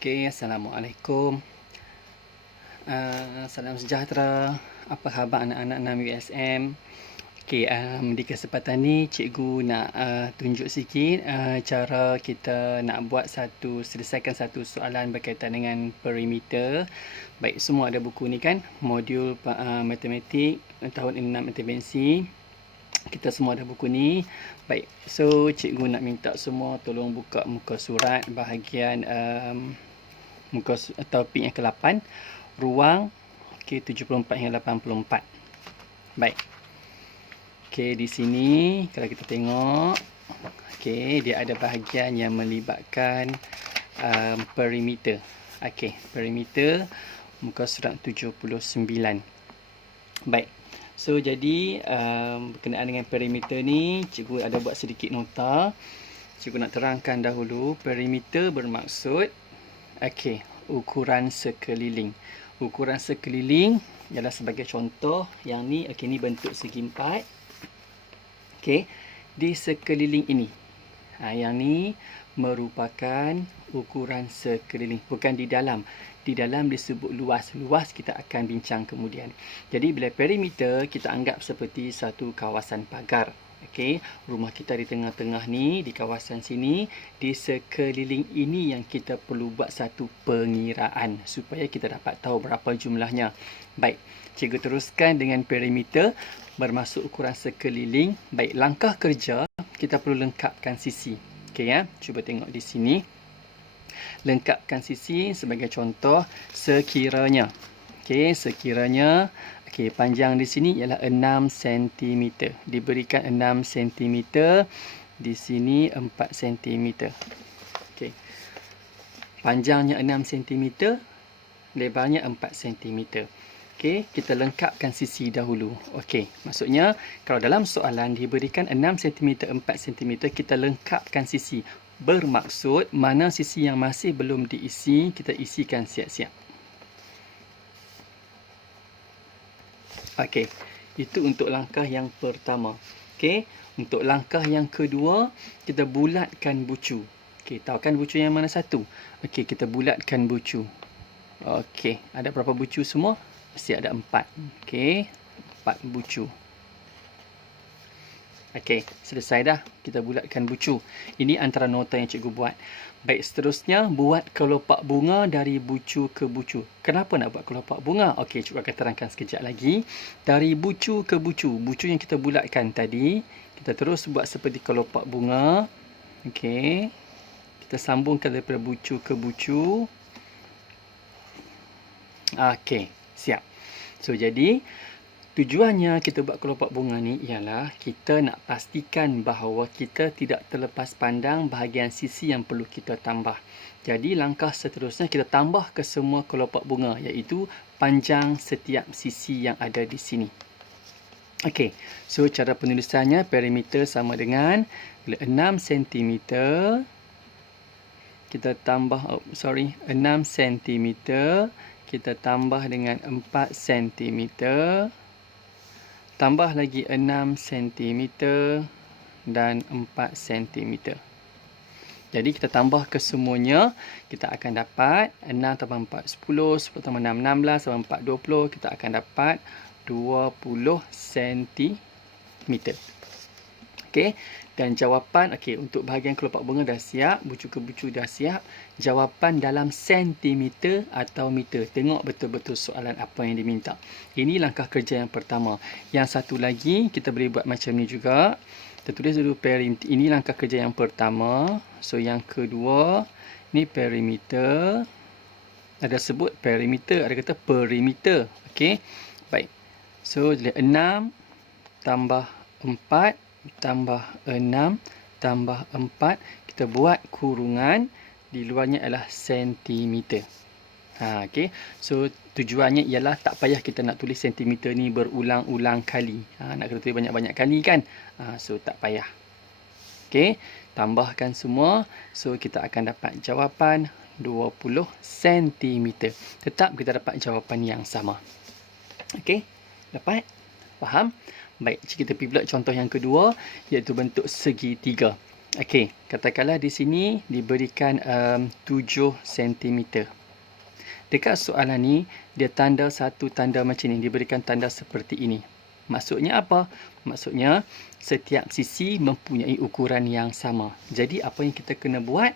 Okey, Assalamualaikum. Salam sejahtera. Apa khabar anak-anak 6USM? Okey, di kesempatan ni cikgu nak tunjuk sikit cara kita nak buat selesaikan satu soalan berkaitan dengan perimeter. Baik, semua ada buku ni kan? Modul matematik tahun 6 intervensi. Kita semua ada buku ni. Baik, so cikgu nak minta semua tolong buka muka surat bahagian topik yang ke-8, ruang 74 hingga 84. Baik. Okey, di sini kalau kita tengok, okey, dia ada bahagian yang melibatkan perimeter. Okey, perimeter muka surat 79. Baik. So jadi berkenaan dengan perimeter ni, cikgu ada buat sedikit nota. Cikgu nak terangkan dahulu, perimeter bermaksud ukuran sekeliling. Ukuran sekeliling ialah sebagai contoh yang ni, ni bentuk segi 4. Di sekeliling ini. Yang ni merupakan ukuran sekeliling, bukan di dalam. Di dalam disebut luas. Luas kita akan bincang kemudian. Jadi bila perimeter kita anggap seperti satu kawasan pagar. Rumah kita di tengah-tengah ni, di kawasan sini, di sekeliling ini yang kita perlu buat satu pengiraan supaya kita dapat tahu berapa jumlahnya. Baik, cikgu teruskan dengan perimeter bermaksud ukuran sekeliling. Baik, langkah kerja kita perlu lengkapkan sisi. Cuba tengok di sini. Lengkapkan sisi sebagai contoh sekiranya. Sekiranya panjang di sini ialah 6 cm. Diberikan 6 cm, di sini 4 cm. Panjangnya 6 cm, lebarnya 4 cm. Kita lengkapkan sisi dahulu. Maksudnya kalau dalam soalan diberikan 6 cm, 4 cm, kita lengkapkan sisi. Bermaksud mana sisi yang masih belum diisi, kita isikan siap-siap. Itu untuk langkah yang pertama. Untuk langkah yang kedua, kita bulatkan bucu. Tahu kan bucu yang mana satu? Kita bulatkan bucu. Ada berapa bucu semua? Mesti ada 4. 4 bucu. Selesai dah. Kita bulatkan bucu. Ini antara nota yang cikgu buat. Baik, seterusnya buat kelopak bunga dari bucu ke bucu. Kenapa nak buat kelopak bunga? Cikgu akan terangkan sekejap lagi. Dari bucu ke bucu. Bucu yang kita bulatkan tadi, kita terus buat seperti kelopak bunga. Kita sambungkan daripada bucu ke bucu. Siap. So, jadi tujuannya kita buat kelopak bunga ni ialah kita nak pastikan bahawa kita tidak terlepas pandang bahagian sisi yang perlu kita tambah. Jadi langkah seterusnya kita tambah ke semua kelopak bunga, iaitu panjang setiap sisi yang ada di sini. So cara penulisannya, perimeter sama dengan 6 cm kita tambah 6 cm kita tambah dengan 4 cm. Tambah lagi 6 cm dan 4 cm. Jadi kita tambah ke semuanya, kita akan dapat 6 tambah 4, 10, 10 tambah 6, 16, tambah 4, 20. Kita akan dapat 20 cm. Dan jawapan, untuk bahagian kelopak bunga dah siap, bucu ke bucu dah siap. Jawapan dalam sentimeter atau meter. Tengok betul-betul soalan apa yang diminta. Ini langkah kerja yang pertama. Yang satu lagi, kita boleh buat macam ni juga. Kita tulis dulu perimeter. Ini langkah kerja yang pertama. So, yang kedua, ni perimeter. Ada sebut perimeter, ada kata perimeter. Baik. So, 6 tambah 4 tambah 6 tambah 4, kita buat kurungan, di luarnya adalah sentimeter. So tujuannya ialah tak payah kita nak tulis sentimeter ni berulang-ulang kali. Nak kena tulis banyak-banyak kali kan? So tak payah. Tambahkan semua. So kita akan dapat jawapan 20 cm. Tetap kita dapat jawapan yang sama. Dapat? Faham? Baik, kita pergi pula contoh yang kedua, iaitu bentuk segitiga. Okey, katakanlah di sini diberikan 7 cm. Dekat soalan ni, dia tanda satu tanda macam ni, diberikan tanda seperti ini. Maksudnya apa? Maksudnya, setiap sisi mempunyai ukuran yang sama. Jadi, apa yang kita kena buat?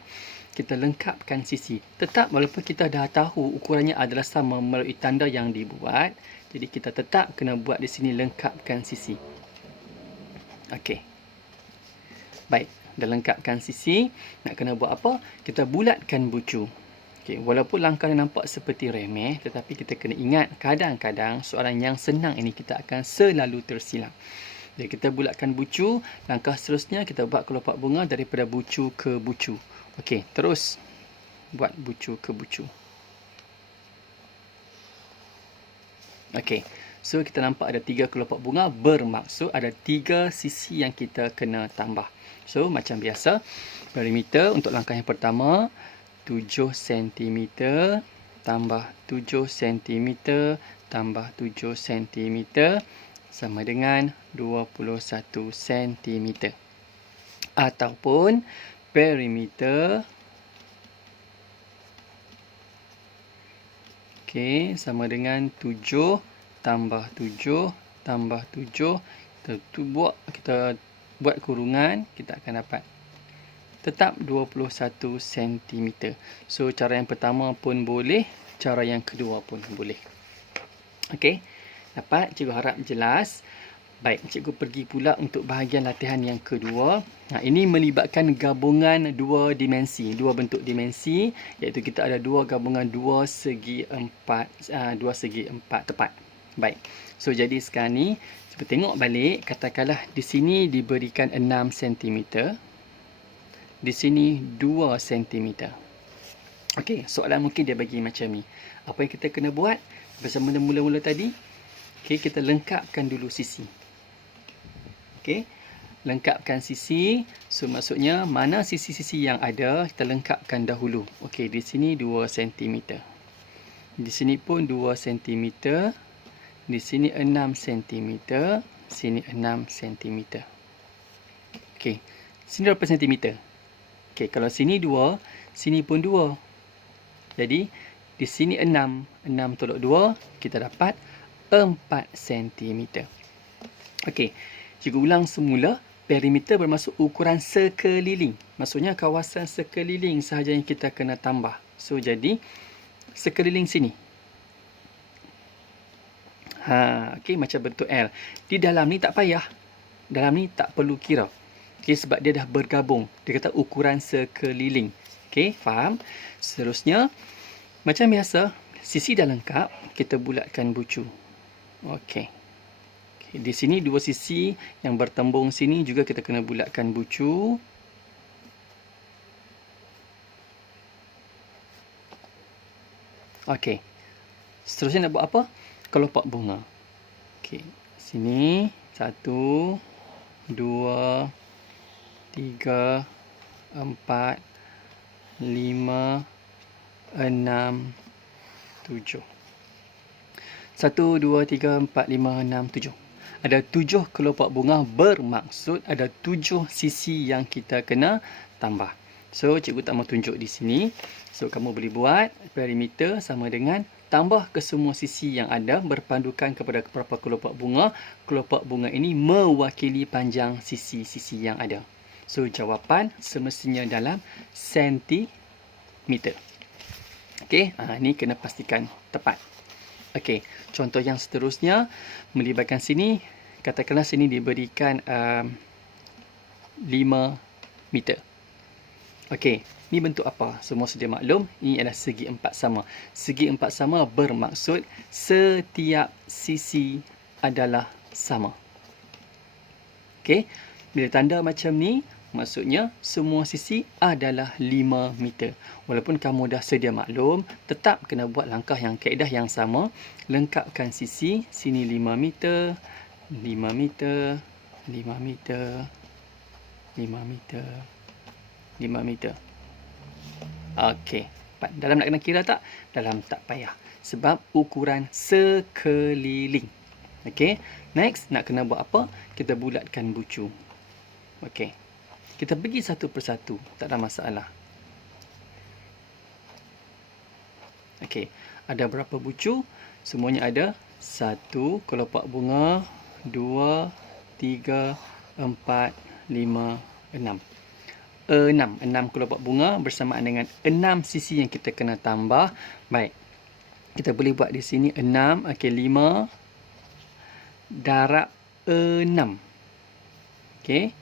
Kita lengkapkan sisi. Tetap walaupun kita dah tahu ukurannya adalah sama melalui tanda yang dibuat, jadi kita tetap kena buat di sini lengkapkan sisi. Okey. Baik, dah lengkapkan sisi. Nak kena buat apa? Kita bulatkan bucu. Okay, walaupun langkah nampak seperti remeh, tetapi kita kena ingat kadang-kadang soalan yang senang ini kita akan selalu tersilap. Jadi kita bulatkan bucu, langkah seterusnya kita buat kelopak bunga daripada bucu ke bucu. Okey, terus buat bucu ke bucu. Okey, so kita nampak ada 3 kelopak bunga, bermaksud ada 3 sisi yang kita kena tambah. So macam biasa, perimeter untuk langkah yang pertama 7 cm tambah 7 cm tambah 7 cm sama dengan 21 cm. Ataupun perimeter sama dengan 7 tambah 7 tambah 7. Kita buat kurungan, kita akan dapat tetap 21 cm. So, cara yang pertama pun boleh, cara yang kedua pun boleh. Okey, dapat? Cikgu harap jelas. Baik, cikgu pergi pula untuk bahagian latihan yang kedua. Ini melibatkan gabungan dua dimensi, dua bentuk dimensi, iaitu kita ada dua gabungan 2 segi 4 tepat. Baik, so jadi sekarang ni, cuba tengok balik, katakanlah di sini diberikan 6 cm. Di sini 2 cm. Okey, soalan mungkin dia bagi macam ni. Apa yang kita kena buat? Bersama mula-mula tadi, okey, kita lengkapkan dulu sisi. Okey, lengkapkan sisi. So, maksudnya mana sisi-sisi yang ada, kita lengkapkan dahulu. Okey, di sini 2 cm. Di sini pun 2 cm. Di sini 6 cm. Sini 6 cm. Okey, sini berapa cm? Okey, kalau sini 2, sini pun 2. Jadi, di sini 6. 6 tolak 2, kita dapat 4 cm. Okey, cikgu ulang semula. Perimeter bermaksud ukuran sekeliling. Maksudnya kawasan sekeliling sahaja yang kita kena tambah. So, jadi, sekeliling sini. Okey, macam bentuk L. Di dalam ni tak payah. Dalam ni tak perlu kira. Okay, sebab dia dah bergabung. Dia kata ukuran sekeliling. Okey, faham? Seterusnya, macam biasa, sisi dah lengkap, kita bulatkan bucu. Okey. Okay, di sini dua sisi yang bertembung sini juga kita kena bulatkan bucu. Okey. Seterusnya nak buat apa? Kelopak bunga. Okey, sini 1 2 3, 4, 5, 6, 7. 1, 2, 3, 4, 5, 6, 7. Ada 7 kelopak bunga, bermaksud ada 7 sisi yang kita kena tambah. So, cikgu tak mau tunjuk di sini. So, kamu boleh buat perimeter sama dengan tambah ke semua sisi yang ada berpandukan kepada berapa kelopak bunga. Kelopak bunga ini mewakili panjang sisi-sisi yang ada. So, jawapan semestinya dalam sentimeter. Okey, ini kena pastikan tepat. Okey, contoh yang seterusnya melibatkan sini. Katakanlah sini diberikan 5 meter. Okey, ni bentuk apa? Semua sudah maklum, ini adalah segi 4 sama. Segi 4 sama bermaksud setiap sisi adalah sama. Okey, bila tanda macam ni, maksudnya semua sisi adalah 5 meter. Walaupun kamu dah sedia maklum, tetap kena buat langkah yang kaedah yang sama. Lengkapkan sisi, sini 5 meter, 5 meter, 5 meter, 5 meter, 5 meter. Okey, dalam nak kena kira tak? Dalam tak payah. Sebab ukuran sekeliling. Okey, next nak kena buat apa? Kita bulatkan bucu. Okey. Kita pergi satu persatu, tak ada masalah. Okey, ada berapa bucu? Semuanya ada 1 kelopak bunga, 2, 3, 4, 5, 6. 6 kelopak bunga bersamaan dengan 6 sisi yang kita kena tambah. Baik, kita boleh buat di sini 6. Okey, 5 darab 6. Okey,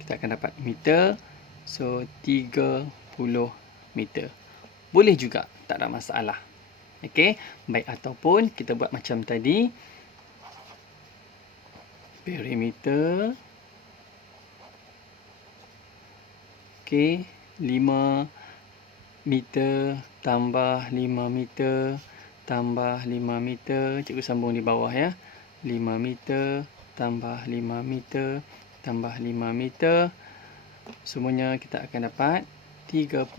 kita akan dapat meter. So 30 meter. Boleh juga, tak ada masalah. Okey, baik, ataupun kita buat macam tadi. Perimeter. Okey, 5 meter tambah 5 meter tambah 5 meter. Cikgu sambung di bawah ya. 5 meter tambah 5 meter tambah 5 meter. Semuanya kita akan dapat 30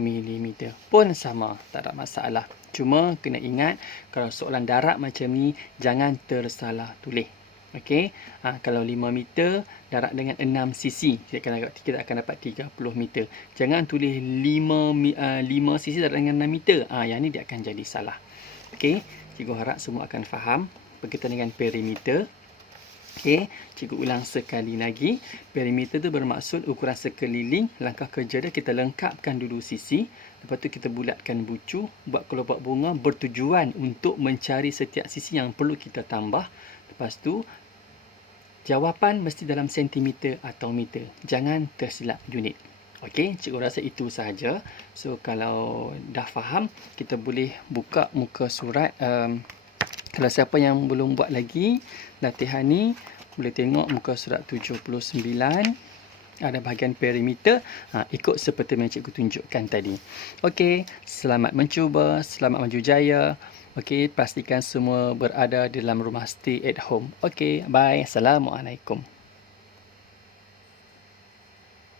mm. Pun sama, tak ada masalah. Cuma kena ingat, kalau soalan darab macam ni, jangan tersalah tulis. Okey, kalau 5 meter darab dengan 6 sisi, kita akan dapat 30 meter. Jangan tulis 5 sisi darab dengan 6 meter. Yang ni dia akan jadi salah. Okey, cikgu harap semua akan faham berkaitan dengan perimeter. Okey, cikgu ulang sekali lagi. Perimeter tu bermaksud ukuran sekeliling. Langkah kerja dia, kita lengkapkan dulu sisi. Lepas tu kita bulatkan bucu, buat kelopak bunga bertujuan untuk mencari setiap sisi yang perlu kita tambah. Lepas tu, jawapan mesti dalam sentimeter atau meter. Jangan tersilap unit. Okey, cikgu rasa itu sahaja. So, kalau dah faham, kita boleh buka muka surat. Kalau siapa yang belum buat lagi latihan ni, boleh tengok muka surat 79. Ada bahagian perimeter. Ikut seperti yang cikgu tunjukkan tadi. Okey, selamat mencuba, selamat maju jaya. Okey, pastikan semua berada dalam rumah, stay at home. Okey, bye. Assalamualaikum.